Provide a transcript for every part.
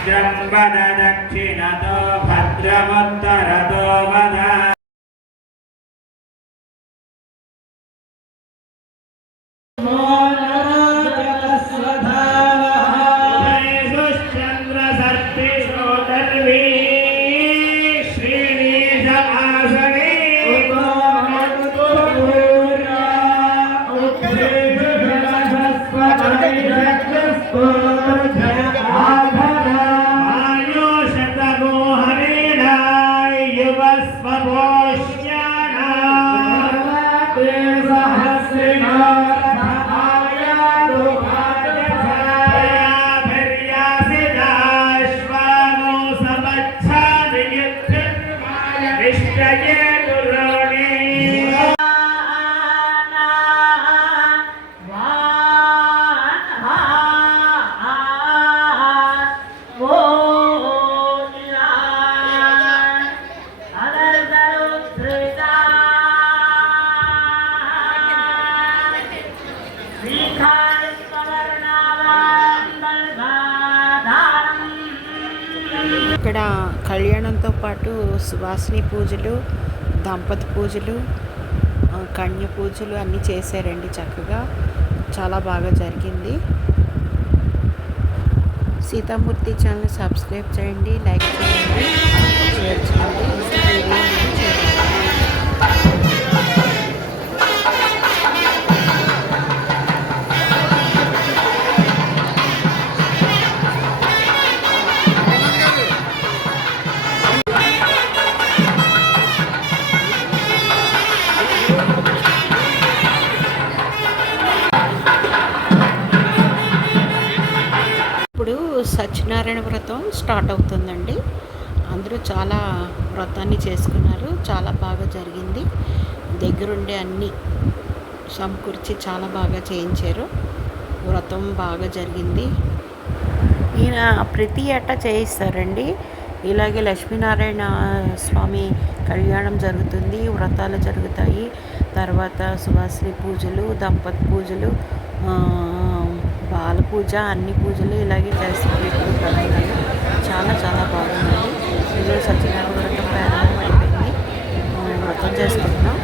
भद्रं वद दक्षिणतो भद्रमुत्तरतो विष्टये ఇక్కడ కళ్యాణంతో పాటు సువాసిని పూజలు దంపతి పూజలు కన్య పూజలు అన్నీ చేశారండి చక్కగా. చాలా బాగా జరిగింది. సీతామూర్తి ఛానల్ సబ్స్క్రైబ్ చేయండి లైక్ చేయండి షేర్ చేయండి. సత్యనారాయణ వ్రతం స్టార్ట్ అవుతుందండి. అందరూ చాలా వ్రతాన్ని చేసుకున్నారు. చాలా బాగా జరిగింది. దగ్గరుండే అన్నీ సమకూర్చి చాలా బాగా చేయించారు. వ్రతం బాగా జరిగింది. ఈయన ప్రతి ఏటా చేయిస్తారండి. ఇలాగే లక్ష్మీనారాయణ స్వామి కళ్యాణం జరుగుతుంది వ్రతాలు జరుగుతాయి. తర్వాత సుభాశ్రీ పూజలు దంపతి పూజలు బాల పూజ అన్ని పూజలు ఇలాగే చేస్తారు చాలా చాలా బాగుంది ఈరోజు సత్యనారాయణ వ్రతం ప్రారంభం అయిపోయింది ఆ, వ్రతం చేసుకుంటున్నాం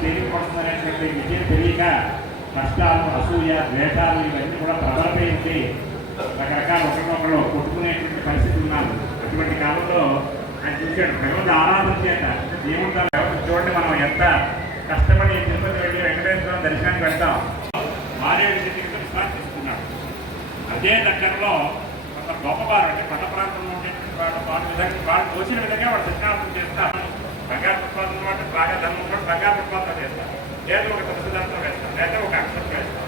తెలియకపోతున్నటువంటి విజయం తెలియక కష్టాలు అసూయ ద్వేషాలు ఇవన్నీ కూడా ప్రబలపేయించి రకరకాల ఒకరినొకరు కొట్టుకునేటువంటి పరిస్థితి ఉన్నారు అటువంటి కాలంలో ఆయన చూశాడు భగవంతు ఆరాధన చేత ఏముంటారు చూడండి మనం ఎంత కష్టపడి తిరుపతి వెళ్ళి వెంకటేశ్వర దర్శనానికి వెళ్తాం. మారేడు స్థితికి విశ్వాసిస్తున్నాడు అదే దగ్గరలో ఒక గొప్పవారు అంటే పట్ట ప్రాంతంలో ఉండేటువంటి వాడు వాడి విధంగా వాడు తోచిన విధంగా వాడు దర్శనార్థం చేస్తారు బంగారు పుష్పాలతో పాటు బాగా ధర్మం కూడా బంగారు పుష్పాలతో చేస్తారు లేదా ఒక తులసి వేస్తాం. లేదా ఒక అక్షరం వేస్తాం.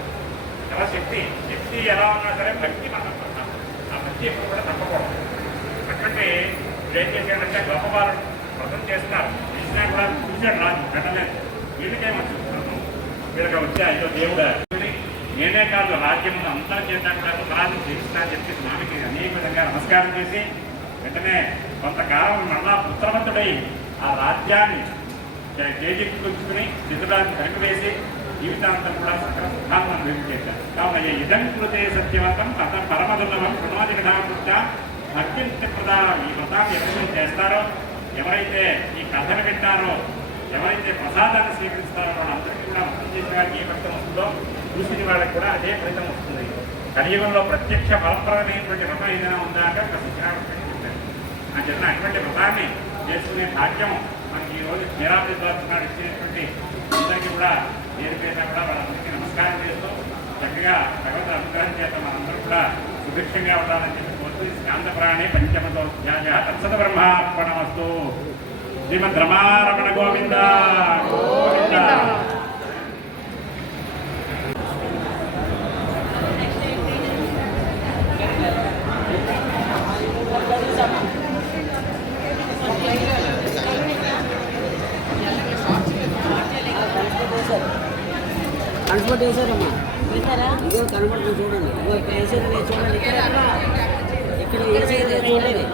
ఎలా శక్తి శక్తి ఎలా ఉన్నా సరే భక్తి మనం పడతాం. ఆ భక్తి ఎప్పుడు కూడా తప్పకూడదు. అటువంటి ఇప్పుడు ఏం చేశాడంటే గొప్పవారు వ్రతం చేస్తున్నారు చేసినా కూడా చూశాడు రాదు వెళ్ళలేదు వీళ్ళకేమొచ్చు వ్రతం? వీళ్ళకి వచ్చే అయ్యో దేవుడా? నేనే కాదు రాజ్యం అంతా చేద్దాం కూడా అపరాధం చేస్తున్నా చెప్పి స్వామికి అనేక విధంగా నమస్కారం చేసి వెంటనే కొంతకాలం మళ్ళా పుత్రవంతుడై ఆ రాజ్యాన్ని చేజిక్కుంచుకుని సిద్ధుడానికి వెనకవేసి జీవితాంతం కూడా సకల వ్యక్తి అనుభవించేశారు కావున ఇదం కృతే సత్యవంతం అత పరమదుల్లవం ప్రణోది కథాకృత అత్యంత ప్రధానం ఈ మతాన్ని ఎవరైతే చేస్తారో ఎవరైతే ఈ కథను వింటారో ఎవరైతే ప్రసాదాన్ని స్వీకరిస్తారో వాళ్ళందరికీ కూడా భక్తి చేసిన వారికి ఏ ఫలితం వస్తుందో చూసిన వాళ్ళకి కూడా అదే ఫలితం వస్తుంది. కలియుగంలో ప్రత్యక్ష ఫలప్రదమైనటువంటి వ్రతం ఏదైనా ఉందా అంటే ఒక శిక్షణ చెప్పారు. ఆ చెప్పిన అటువంటి వ్రతాన్ని చేసుకునే భాగ్యం మనకి ఈరోజు ఈ రోజు నాడు ఇచ్చినటువంటి అందరికీ కూడా పేరు పేరున కూడా వాళ్ళందరికీ నమస్కారం చేస్తూ చక్కగా భగవద్ అనుగ్రహం చేత మనందరూ కూడా సుభిక్షంగా ఉండాలని చెప్పి కోరుతూ ఈ స్కాంత పంచమతో తత్సత బ్రహ్మార్పణ బ్రహ్మార్పణమస్తు. శ్రీమద్ రమారమణ గోవింద. గోవింద. ట్రాన్స్పోర్ట్ చేశారమ్మా వేసారా ఇదిగో కనబడుతుంది చూడండి. ఇక్కడ వేసేది చూడండి ఇక్కడ ఇక్కడ వేసేది లేదు చూడండి